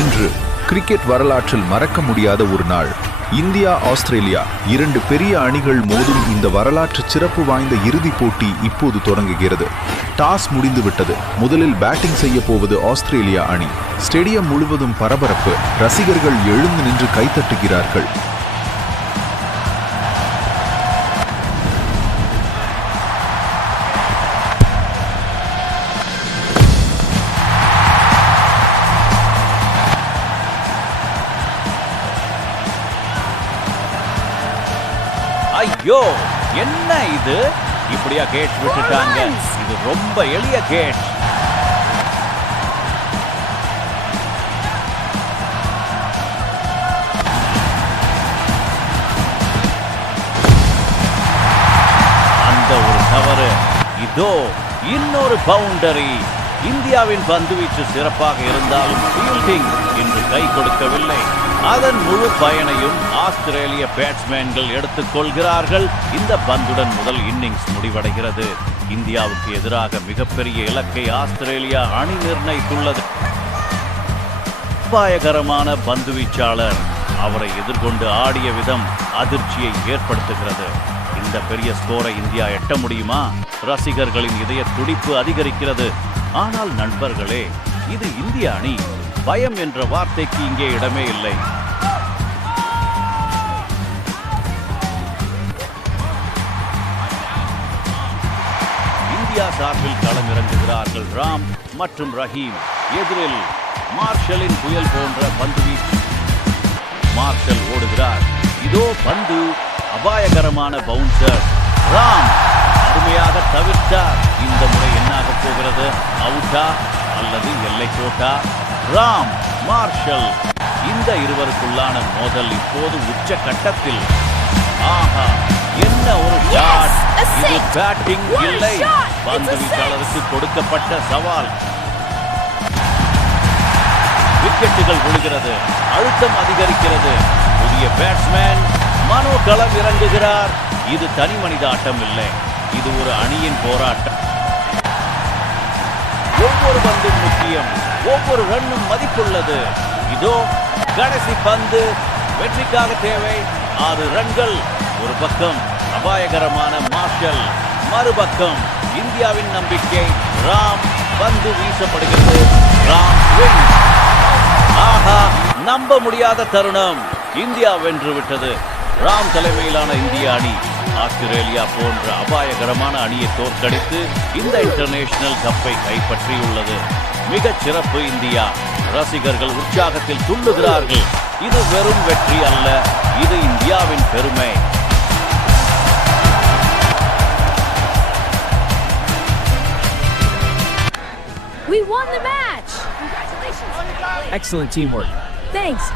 இன்று கிரிக்கெட் வரலாற்றில் மறக்க முடியாத ஒரு நாள். இந்தியா ஆஸ்திரேலியா இரண்டு பெரிய அணிகள் மோதும் இந்த வரலாற்று சிறப்பு வாய்ந்த இறுதிப் போட்டி இப்போது தொடங்குகிறது. டாஸ் முடிந்துவிட்டது. முதலில் பேட்டிங் செய்ய போவது ஆஸ்திரேலியா அணி. ஸ்டேடியம் முழுவதும் பரபரப்பு. ரசிகர்கள் எழுந்து நின்று கைத்தட்டுகிறார்கள். ஐயோ, என்ன இது? இப்படியா கேட்ச் விட்டுட்டாங்க? இது ரொம்ப எளிய கேட்ச். அந்த ஒரு தவறு. இதோ இன்னொரு பவுண்டரி. இந்தியாவின் பந்துவீச்சு சிறப்பாக இருந்தாலும் ஃபீல்டிங் இன்று கை கொடுக்கவில்லை. அதன் முழு பயனையும் ஆஸ்திரேலிய பேட்ஸ்மேன்கள் எடுத்துக் கொள்கிறார்கள். இந்த பந்துடன் முதல் இன்னிங்ஸ் முடிவடைகிறது. இந்தியாவுக்கு எதிராக மிகப்பெரிய இலக்கை ஆஸ்திரேலியா அணி நிர்ணயித்துள்ளது. அபாயகரமான பந்துவீச்சாளர். அவரை எதிர்கொண்டு ஆடிய விதம் அதிர்ச்சியை ஏற்படுத்துகிறது. இந்த பெரிய ஸ்கோரை இந்தியா எட்ட முடியுமா? ரசிகர்களின் இதய துடிப்பு அதிகரிக்கிறது. ஆனால் நண்பர்களே, இது இந்திய அணி. பயம் என்ற வார்த்தைக்கு இங்கே இடமே இல்லை. இந்தியா சார்பில் களம் இறங்குகிறார்கள் ராம் மற்றும் ரஹீம். எதிரில் மார்ஷலின் புயல் போன்ற பந்து வீச்சு. மார்ஷல் ஓடுகிறார். இதோ பந்து. அபாயகரமான பவுன்சர். ராம் அருமையாக தவிர்த்தார். இந்த முறை என்னாக போகிறது? அவுட்டா அல்லது எல்லை கோட்டா? ராம், மார்ஷல், இந்த இருவருக்குள்ளான மோதல் இப்போது உச்ச கட்டத்தில். ஆஹா, என்ன ஒரு ஷாட்! இது பேட்டிங் இல்லை, பந்து வீச்சாளருக்கு கொடுக்கப்பட்ட சவால். விக்கெட்டுகள் விழுகிறது. அழுத்தம் அதிகரிக்கிறது. புதிய பேட்ஸ்மேன் மனோ களம் இறங்குகிறார். இது தனி மனித ஆட்டம் இல்லை, இது ஒரு அணியின் போராட்டம். ஒவ்வொரு பந்தும் முக்கியம். ஒவ்வொரு ரன்னும் மதிப்புள்ளது. இதோ கடைசி பந்து. வெற்றிக்காக தேவை 6 ரன்கள். ஒரு பக்கம் அபாயகரமான மார்ஷல், மறுபக்கம் இந்தியாவின் நம்பிக்கை ராம். பந்து வீசப்படுகிறது. ராம் ஸ்விங். ஆஹா, நம்ப முடியாத தருணம். இந்தியா வென்று விட்டது. ராம் தலைமையிலான இந்திய அணி ஆஸ்திரேலியா போன்ற அபாயகரமான அணியை தோற்கடித்து இந்த இன்டர்நேஷனல் கப்பை கைப்பற்றியுள்ளது. மிகச் சிறப்பு இந்தியா. ரசிகர்கள் உற்சாகத்தில் துள்ளுகிறார்கள். இது வெறும் வெற்றி அல்ல, இது இந்தியாவின் பெருமை. We won the match! Congratulations! Excellent teamwork. Thanks.